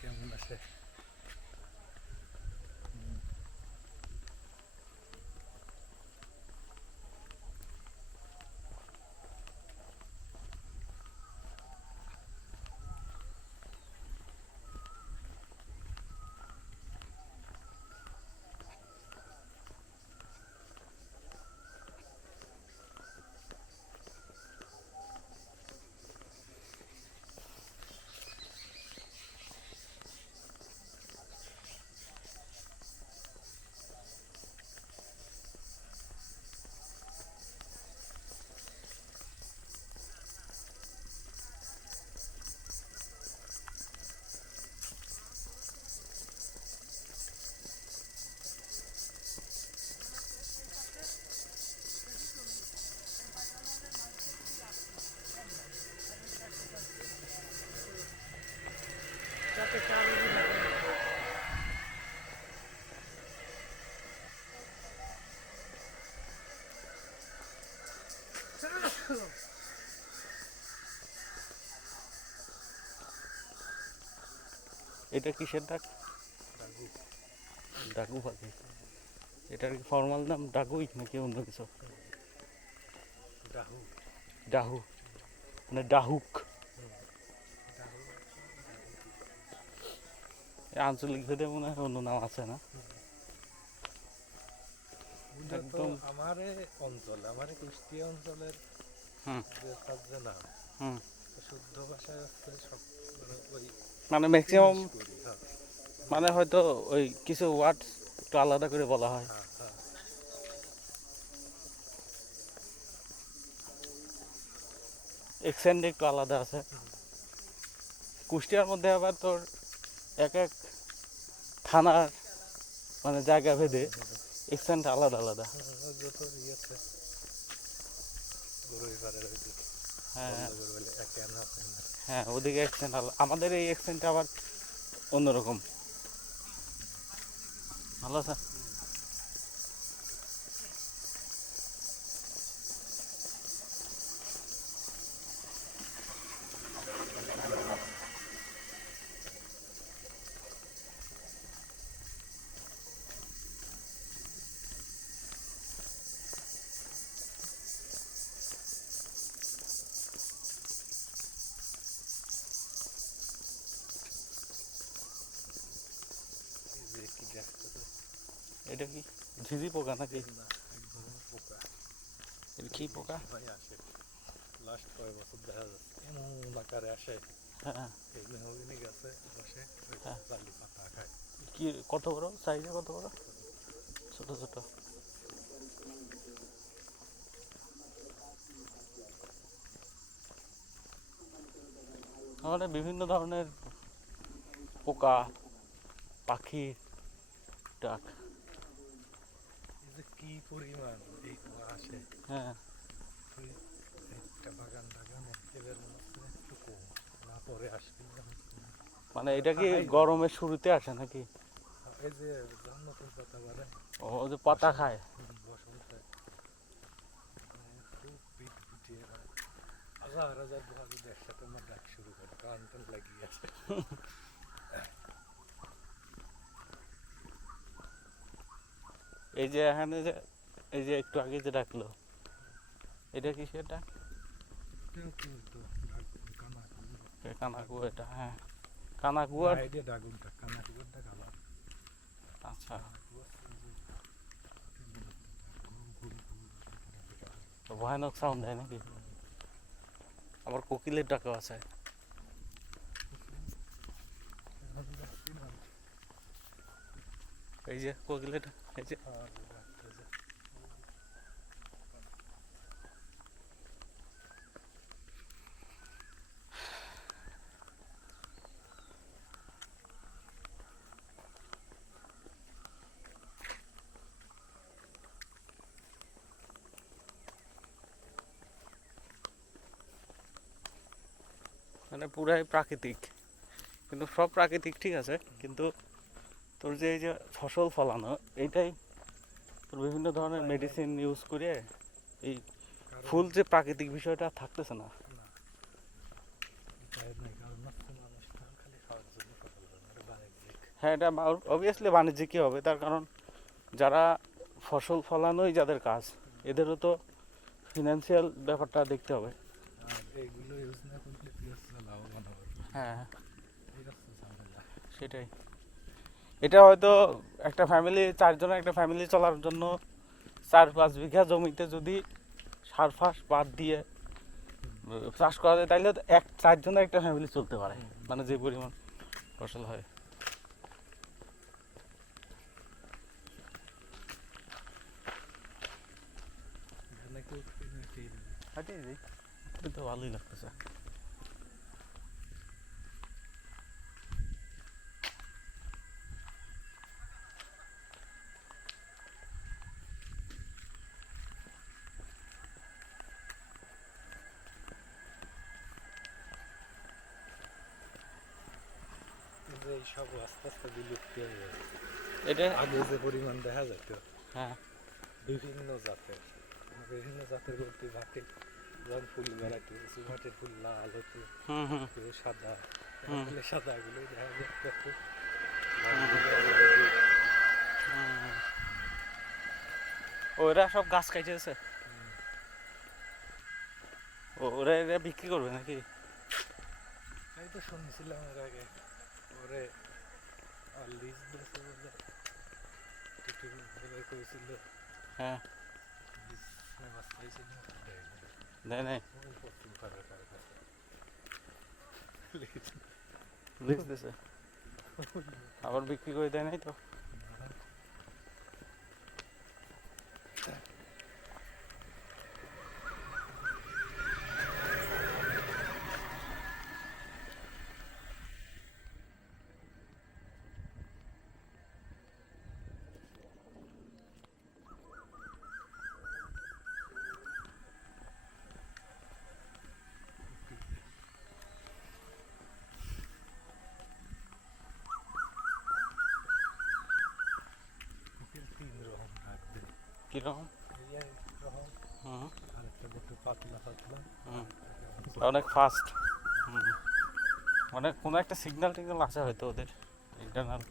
কেমন আছে। এটা কিসের ডাক? ডাকু পাখি। এটার কি ফর্মাল নাম ডাকুই নাকি অন্য কিছু? ডাহু ডাহু মানে ডাহুক। আঞ্চলিক ভেদে মনে হয় অন্য নাম আছে না? একদম আমার অঞ্চল, আমার কুষ্টিয়া অঞ্চলের যে নাম শুদ্ধ ভাষায় হচ্ছে সব ওই মানে ম্যাক্সিমাম করি। মানে হয়তো ওই কিছু ওয়ার্ড একটু আলাদা করে বলা হয়। এক্সেন্ট একটু আলাদা আছে। কুষ্টিয়ার মধ্যে আবার তোর এক এক থানার মানে জায়গা ভেদে এক্সেন্ট আলাদা আলাদা। হ্যাঁ হ্যাঁ, ওদিকে এক্সেন্ট আলাদা, আমাদের এই এক্সেন্ট আবার অন্যরকম। ভালো আছে। এটা কি ঝিঝি পোকা নাকি? পোকা। এটা কি পোকা? আসে লাস্ট কয়েক বছর দেখা যাচ্ছে এমন আকারে আসে। হ্যাঁ এই মেহগিনি গাছে বসে জালি পাতা খায়। কি কত বড় সাইজে? কত বড়? ছোট ছোট। আমাদের বিভিন্ন ধরনের পোকা পাখি ডাক। কি পরিমাণ এইগুলো আসে। হ্যাঁ একটা বাগান টাগানে এদের মনে হচ্ছে একটু কম না, পরে আসবে। মানে এটা কি গরমের শুরুতে আসে নাকি? এই যে যখন নতুন পাতা বাড়ে ও যে পাতা খায়। বসন্তে খুব পিট পিটিয়ে হাজার হাজার বহাগিদ একসাথে আমার ডাক শুরু করে, টান টান লাগিয়ে আসে। এই যে এখানে যে এই যে একটু আগে যে ডাকলো, এটা কি সেটা? কানাকু। এটা হ্যাঁ কানাকু। আর আচ্ছা, ভয়ানক সাউন্ড হয় নাকি? আবার কোকিলের ডাকও আছে। এই যে কোকিলের, এই যে মানে পুরাই প্রাকৃতিক। কিন্তু সব প্রাকৃতিক ঠিক আছে, কিন্তু তোর যে এই যে ফসল ফলানো এইটাই তোর বিভিন্ন ধরনের মেডিসিন ইউজ করে এই ফুল যে প্রাকৃতিক বিষয়টা থাকতেছে না। হ্যাঁ, এটা অবভিয়াসলি বাণিজ্যিকই হবে, তার কারণ যারা ফসল ফলানোই যাদের কাজ, এদেরও তো ফিনান্সিয়াল ব্যাপারটা দেখতে হবে। আর এগুলো ইউজ না করলে কি হচ্ছে লাভবান হবে, হ্যাঁ, এই হচ্ছে ঝামেলা। সেটাই। এটা হয়তো একটা ফ্যামিলি, 4 জনের একটা ফ্যামিলি চলার জন্য 4-5 বিঘা জমিতে যদি সার ফাস বাদ দিয়ে চাষ করা যায়, তাইলে তো 4 জনের একটা ফ্যামিলি চলতে পারে, মানে যে পরিমাণ ফসল হয়। এখানে কেউ কিনে হাঁটিয়ে যাই, তো ভালোই লাগতেছে। যে এইসব আস্তে আস্তে বিলুপ্তি হয়ে যাবে। এটা আগে যে পরিমাণ দেখা যেত হ্যাঁ, বিভিন্ন জাতের বলতে ভাতে যেমন ফুল ভ্যারাইটি, কিছু মাটির ফুল লাল হতো, হুম হুম কিছু সাদা, হুম। আসলে সাদা গুলো দেখা যেত। ওরা সব গাছ কাটিয়েছে, ওরা এরা বিক্রি করবে নাকি? আমি তো শুনছিলাম এর আগে ওরে লিজ দিয়েছে বলে কিছু বলে করেছিল, হ্যাঁ, লিজ নেওয়া চাইছিল, দেয়নি। নেই নেই, ওই পশ্চিম পাড়ার কার কাছে লিজ লিজ দিছে, আবার বিক্রি করে দেয় নাই তো। তিন রকম থাকবে, কিরকম? এই এক রকম, হুম আর একটা বলতে পাতলা পাতলা, হুম, অনেক ফাস্ট। হুম, অনেক কোনো একটা সিগন্যাল টিগনাল আছে হয়তো ওদের ইন্টারনাল।